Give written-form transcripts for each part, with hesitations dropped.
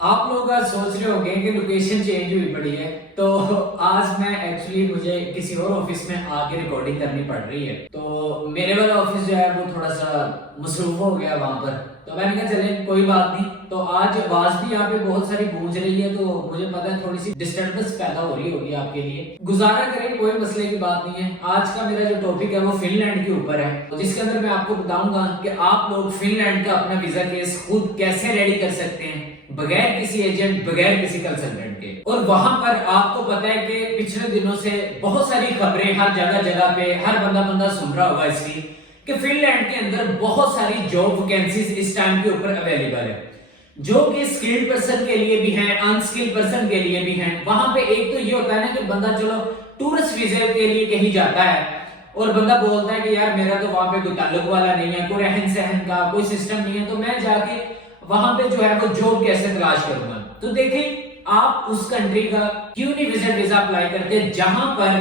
आप लोग आज सोच रहे होंगे कि लोकेशन चेंज हुई पड़ी है। तो आज मैं एक्चुअली मुझे किसी और ऑफिस में आके रिकॉर्डिंग करनी पड़ रही है। तो मेरे वाला ऑफिस जो है वो थोड़ा सा मसरूफ हो गया वहां पर। तो मैंने कहा चले कोई बात नहीं। तो आज आवाज भी यहाँ पे बहुत सारी गूंज रही है, तो मुझे पता है थोड़ी सी डिस्टर्बेंस पैदा हो रही होगी आपके लिए। गुजारा करें, कोई मसले की बात नहीं है। आज का मेरा जो टॉपिक है वो फिनलैंड के ऊपर है, जिसके अंदर मैं आपको बताऊंगा कि आप लोग फिनलैंड का अपना वीजा केस खुद कैसे रेडी कर सकते हैं बगैर किसी एजेंट, बगैर किसी कंसल्टेंट के। और वहां पर आपको पता है कि पिछले दिनों से बहुत सारी खबरें हर जगह जगह पे हर बंदा सुन रहा होगा इसकी कि फिनलैंड के अंदर बहुत सारी जॉब वैकेंसीज इस टाइम के ऊपर अवेलेबल है, जो कि स्किल्ड पर्सन के लिए भी हैं, अनस्किल्ड पर्सन के लिए भी हैं। वहां पे एक तो ये होता है ना कि बंदा चलो टूरिस्ट वीजा के लिए कहीं जाता है और बंदा बोलता है कि यार मेरा तो वहां पे कोई ताल्लुक वाला नहीं है, कोई रहन सहन का कोई सिस्टम नहीं है, तो मैं जाके वहां पे जो है वो जॉब कैसे तलाश करूंगा। तो देखिए, आप उस कंट्री का क्यों नहीं विजिट वीजा अप्लाई करते जहां पर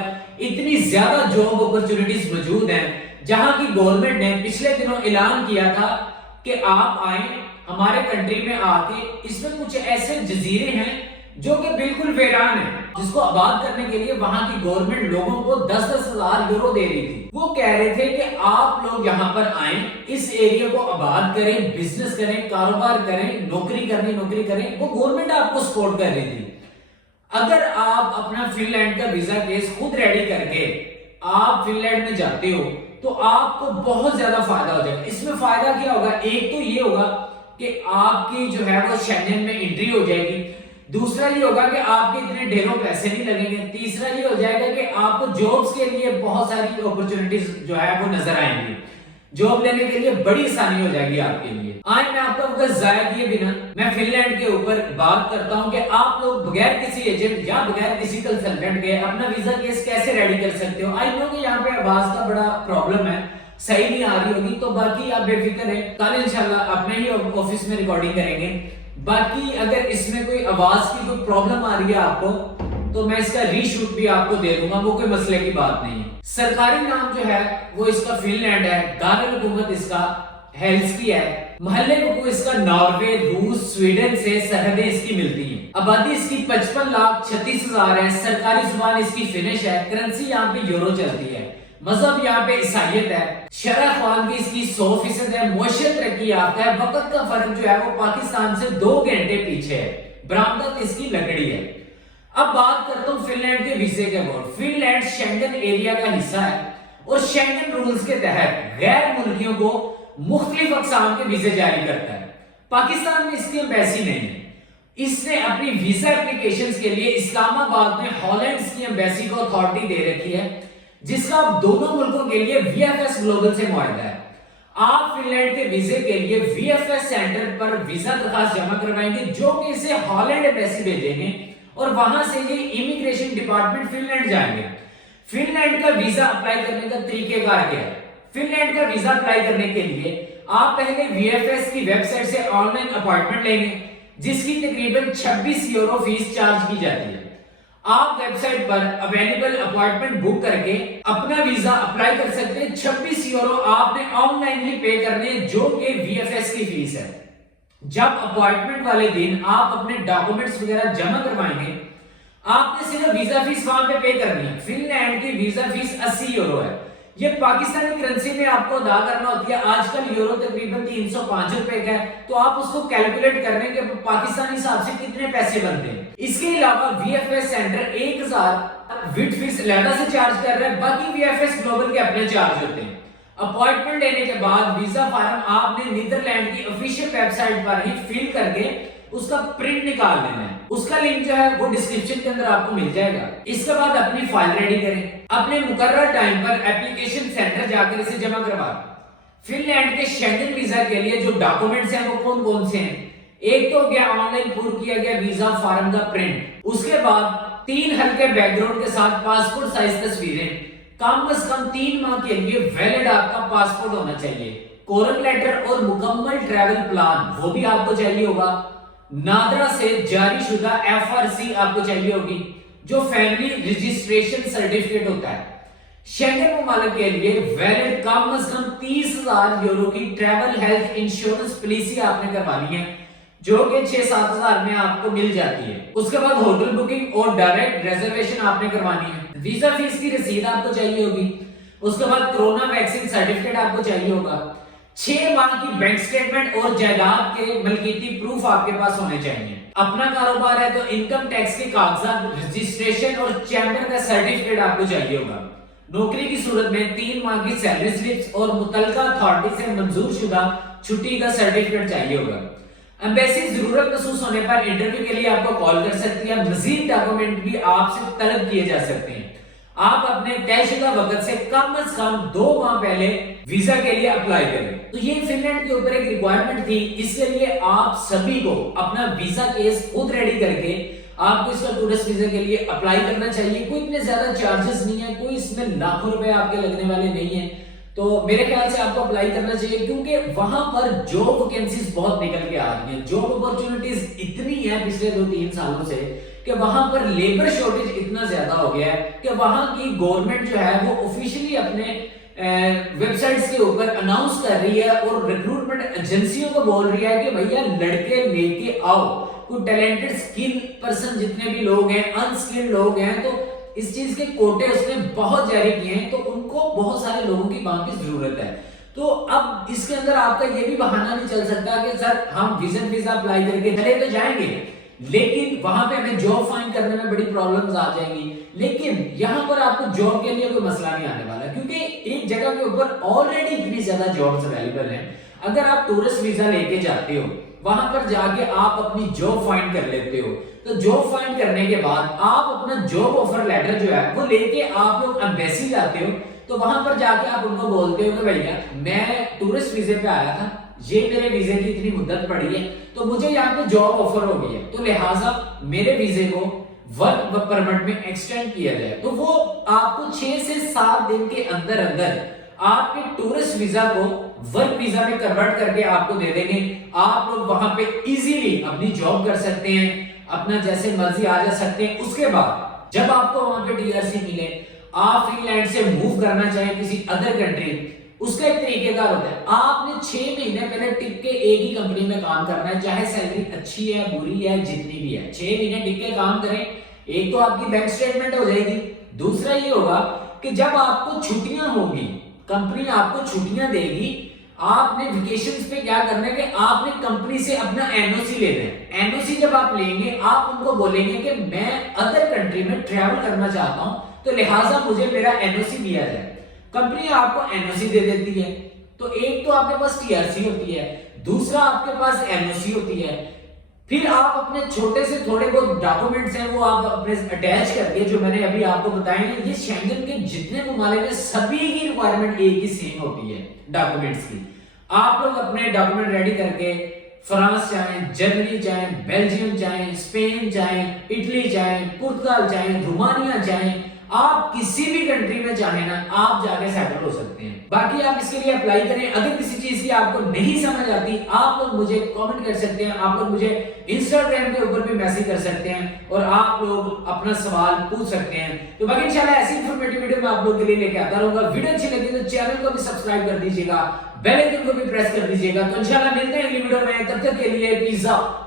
इतनी ज्यादा जॉब अपॉर्चुनिटीज मौजूद हैं, जहां की गवर्नमेंट ने पिछले दिनों ऐलान किया था कि आप आए हमारे कंट्री में आके। इसमें कुछ ऐसे जजीरे हैं जो कि बिल्कुल वीरान है, जिसको आबाद करने के लिए वहां की गवर्नमेंट लोगों को 10-10 हजार यूरो दे रही थी। वो कह रहे थे कि आप लोग यहाँ पर आए, इस एरिया को आबाद करें, बिजनेस करें, कारोबार करें, नौकरी करें। वो गवर्नमेंट आपको सपोर्ट कर रही थी। अगर आप अपना फिनलैंड का वीजा केस खुद रेडी करके आप फिनलैंड में जाते हो तो आपको बहुत ज्यादा फायदा हो जाएगा। इसमें फायदा क्या होगा? एक तो ये होगा कि आपकी जो है वो शेंगन में एंट्री हो जाएगी। दूसरा ये होगा कि आपके इतने ढेरों पैसे नहीं लगेंगे। तीसरा ये हो जाएगा कि आपको जॉब्स के लिए बहुत सारी अपॉर्चुनिटीज जो है वो नजर आएंगी। जॉब लेने के लिए बड़ी आसानी हो जाएगी आपके लिए। आज मैं आपका वक्त जाया किए बिना मैं फिनलैंड के ऊपर बात करता हूं कि आप लोग बगैर किसी एजेंट या बगैर किसी कंसल्टेंट के अपना वीजा केस कैसे रेडी कर सकते हो। आई नो कि यहाँ पे आवाज का बड़ा प्रॉब्लम है, सही नहीं आ रही होगी, तो बाकी आप बेफिक्र है, कल इंशाल्लाह अपने ही ऑफिस में रिकॉर्डिंग करेंगे। बाकी अगर इसमें कोई आवाज की कोई प्रॉब्लम आ रही है आपको, तो मैं इसका रीशूट भी आपको दे दूंगा, वो कोई मसले की बात नहीं है। सरकारी नाम जो है वो इसका फिनलैंड है, दारुल हुकूमत इसका हेल्सिंकी है, महल्ले को इसका नॉर्वे, रूस, स्वीडन से सरहदें इसकी मिलती हैं। आबादी इसकी 55,36,000 है। सरकारी जुबान इसकी फिनिश है। करेंसी यहाँ पे यूरो चलती है। मजहब यहाँ पे ईसाइयत है। शरह ख्वान की इसकी 100% है। मुआशरत तरक्की याफ्ता है। वक्त का फर्क जो है वो पाकिस्तान से 2 घंटे पीछे है। बरामदत इसकी लकड़ी है। अब बात करता हूँ फिनलैंड के वीजे के अबाउट। फिनलैंड शेंगन एरिया का हिस्सा है और शेंगन रूल्स के तहत गैर मुल्कियों को मुख्तलिफ अक़साम के वीजे जारी करता है। पाकिस्तान में इसकी एम्बेसी नहीं है। इसने अपनी वीजा एप्लीकेशंस के लिए इस्लामाबाद में हॉलैंड की एम्बेसी को अथॉरिटी दे रखी है, जिसका दोनों मुल्कों के लिए वीएफएस ग्लोबल से मुआहदा है। आप फिनलैंड के वीजे के लिए वीएफएस सेंटर पर वीजा दरखास्त जमा करवाएंगे, जो कि इसे हॉलैंड एम्बेसी भेजेंगे और वहां से ये इमिग्रेशन डिपार्टमेंट फिनलैंड जाएंगे। फिनलैंड का वीजा अप्लाई करने का तरीकेकार क्या है? फिनलैंड का वीजा अप्लाई करने के लिए आप पहले वीएफएस की वेबसाइट से ऑनलाइन अपॉइंटमेंट लेंगे, जिसकी तकरीबन 26 यूरो फीस चार्ज की जाती है। आप वेबसाइट पर अवेलेबल अपॉइंटमेंट बुक करके अपना वीजा अप्लाई कर सकते हैं। 26 यूरो आपने ऑनलाइन ही पे करने, जो कि वीएफएस की फीस है। जब अपॉइंटमेंट वाले दिन आप अपने डॉक्यूमेंट्स वगैरह जमा करवाएंगे, आपने सिर्फ वीजा फीस वहां पे करनी है। फिनलैंड की वीजा फीस 80 यूरो है। ये पाकिस्तानी करेंसी में आपको अदा करना होती है। आजकल यूरो तकरीबन 305 रुपए का है, तो आप उसको कैलकुलेट करने के पाकिस्तानी हिसाब से कितने पैसे बनते हैं। इसके अलावा वीएफएस सेंटर 1000 विद फीस अलग से चार्ज कर रहा है। बाकी वीएफएस ग्लोबल के अपने चार्ज होते हैं। अपॉइंटमेंट लेने के बाद वीजा फॉर्म आपने नीदरलैंड की ऑफिशियल वेबसाइट पर ही फिल करके उसका प्रिंट निकाल लेना है। उसका लिंक जो है वो डिस्क्रिप्शन के अंदर आपको मिल जाएगा। इसके बाद अपनी फाइल रेडी करें। अपने मुकर्रर टाइम पर एप्लीकेशन सेंटर जाकर इसे जमा करवा। फिनलैंड के शेंगन वीजा के लिए जो डॉक्यूमेंट्स हैं वो कौन कौन से हैं? एक तो हो गया ऑनलाइन पूरा किया गया वीजा फॉर्म का प्रिंट। उसके बाद 3 हल्के बैकग्राउंड के साथ पासपोर्ट साइज तस्वीरें। कम से कम 3 माह के लिए वैलिड आपका पासपोर्ट होना चाहिए। कोरल लेटर और मुकम्मल ट्रैवल प्लान वो भी आपको चाहिए होगा। नादरा से जारी शुदा एफआरसी आपको चाहिए होगी, जो फैमिली रजिस्ट्रेशन सर्टिफिकेट होता है। शेंगन ममालिक के लिए वैलिड कम से कम 30,000 यूरो की ट्रैवल हेल्थ इंश्योरेंस पॉलिसी आपने करवानी है, जो कि 6-7 हजार में आपको मिल जाती है। उसके बाद होटल बुकिंग और डायरेक्ट रिजर्वेशन आपने करवानी है। वीजा फीस की रसीद आपको चाहिए होगी। उसके बाद कोरोना वैक्सीन सर्टिफिकेट आपको चाहिए होगा। 6 माह की बैंक स्टेटमेंट और जायदाद के मलकीती प्रूफ आपके पास होने चाहिए। अपना कारोबार है तो इनकम टैक्स के कागजात, रजिस्ट्रेशन और चैम्बर का सर्टिफिकेट आपको चाहिए होगा। नौकरी की सूरत में 3 माह की सैलरी स्लिप्स और मुतलका अथॉरिटी से मंजूर शुदा छुट्टी का सर्टिफिकेट चाहिए होगा। एम्बेसी जरूरत महसूस होने पर इंटरव्यू के लिए आपको कॉल कर सकती है। मजीद डॉक्यूमेंट भी आपसे तलब किए जा सकते हैं। आप अपने तयशुदा वक्त से कम 2 माह पहले वीजा के लिए अप्लाई करें। तो ये फिनलैंड के ऊपर एक रिक्वायरमेंट थी, इसके लिए आप सभी को अपना वीजा केस खुद रेडी करके आपको इसका टूरिस्ट वीजा के लिए अप्लाई करना चाहिए। कोई इतने ज्यादा चार्जेस नहीं है, कोई इसमें लाखों रुपए आपके लगने वाले नहीं है। तो मेरे ख्याल से आपको अप्लाई करना चाहिए, क्योंकि वहां पर जॉब वैकेंसीज बहुत निकल के आ रही हैं। जॉब अपॉर्चुनिटीज इतनी है पिछले 2-3 सालों से कि वहां पर लेबर शॉर्टेज इतना ज्यादा हो गया है कि वहां की गवर्नमेंट जो है वो ऑफिशियली अपने वेबसाइट्स के ऊपर अनाउंस कर रही है और रिक्रूटमेंट एजेंसियों को बोल रही है कि भैया लड़के लेके आओ। कोई टैलेंटेड स्किल पर्सन जितने भी लोग हैं, अनस्किल्ड लोग हैं, तो इस चीज के कोटे उसने बहुत जारी किए हैं, तो उनको बहुत सारे लोगों की वहां की जरूरत है। तो अब इसके अंदर आपका ये भी बहाना नहीं चल सकता कि सर हम विजन वीजा अप्लाई करके चले तो जाएंगे, लेकिन वहां पे हमें जॉब फाइंड करने में बड़ी प्रॉब्लम्स आ जाएंगी। लेकिन यहाँ पर आपको जॉब के लिए कोई मसला नहीं आने वाला, क्योंकि एक जगह के ऊपर ऑलरेडी इतनी ज्यादा जॉब्स अवेलेबल हैं। अगर आप टूरिस्ट वीजा लेके जाते हो, वहां पर जाके आप अपनी जॉब फाइंड कर लेते हो, तो जॉब फाइंड करने के बाद आप अपना जॉब ऑफर लेटर जो है वो लेके आप लोग एम्बेसी जाते हो। तो वहां पर जाके आप उनको बोलते हो कि भैया मैं टूरिस्ट वीजे पे आया था, ये मेरे वीजे की इतनी मुद्दत पड़ी है, तो मुझे यहाँ पे जॉब ऑफर हो गई है, तो लिहाजा मेरे वीजे को वर्क परमिट में एक्सटेंड किया जाए। तो वो आपको 6 से 7 दिन के अंदर अंदर आपके टूरिस्ट वीजा को वर्क वीजा में कन्वर्ट करके आपको दे देंगे। आप लोग वहां पे इजीली अपनी जॉब कर सकते हैं, अपना जैसे मर्जी आ जा सकते हैं। उसके बाद जब आपको वहां पे टीआरसी मिले, आप फिनलैंड से मूव करना चाहें किसी अदर कंट्री, उसका एक तरीकेकार होता है। आपने 6 महीने पहले टिक के एक ही कंपनी में काम करना है, चाहे सैलरी अच्छी है बुरी है जितनी भी है, 6 महीने टिक के काम करें। एक तो आपकी बैंक स्टेटमेंट हो जाएगी, दूसरा ये होगा कि जब आपको छुट्टियां होगी, कंपनी आपको छुट्टियां देगी, आपने वेकेशंस पे क्या करना है कि आपने कंपनी से अपना एनओसी लेना है। एनओसी जब आप लेंगे, आप उनको बोलेंगे कि मैं अदर कंट्री में ट्रैवल करना चाहता हूं, तो लिहाजा मुझे मेरा एनओसी दिया जाए। कंपनी आपको एनओसी दे देती है। तो एक तो आपके पास टीआरसी होती है, दूसरा आपके पास एनओसी होती है। फिर आप अपने छोटे से थोड़े बहुत डॉक्यूमेंट्स हैं वो आप अपने अटैच करके, जो मैंने अभी आपको बताए हैं, ये शेंगन के जितने ममालिक हैं सभी की रिक्वायरमेंट एक ही सेम होती है डॉक्यूमेंट्स की। आप लोग अपने डॉक्यूमेंट रेडी करके फ्रांस चाहें, जर्मनी चाहें, बेल्जियम चाहें, स्पेन चाहें, इटली चाहें, पुर्तगाल चाहें, रोमानिया चाहें, आप किसी भी कंट्री में चाहें ना, आप जाके सेटल हो सकते हैं। बाकी आप इसके लिए अप्लाई करें। अगर किसी चीज की आपको नहीं समझ आती, आप लोग मुझे कमेंट कर सकते हैं, आप लोग मुझे इंस्टाग्राम के ऊपर भी मैसेज कर सकते हैं और आप लोग अपना सवाल पूछ सकते हैं। तो बाकी इंशाल्लाह ऐसी इंफॉर्मेटिव वीडियो मैं आप लोगों के लिए लेके आता रहूंगा। वीडियो अच्छी लगी तो चैनल को भी सब्सक्राइब कर दीजिएगा, बेल आइकन को भी प्रेस कर दीजिएगा। तो इंशाल्लाह मिलते हैं अगली वीडियो में, तब तक के लिए पीस आउट।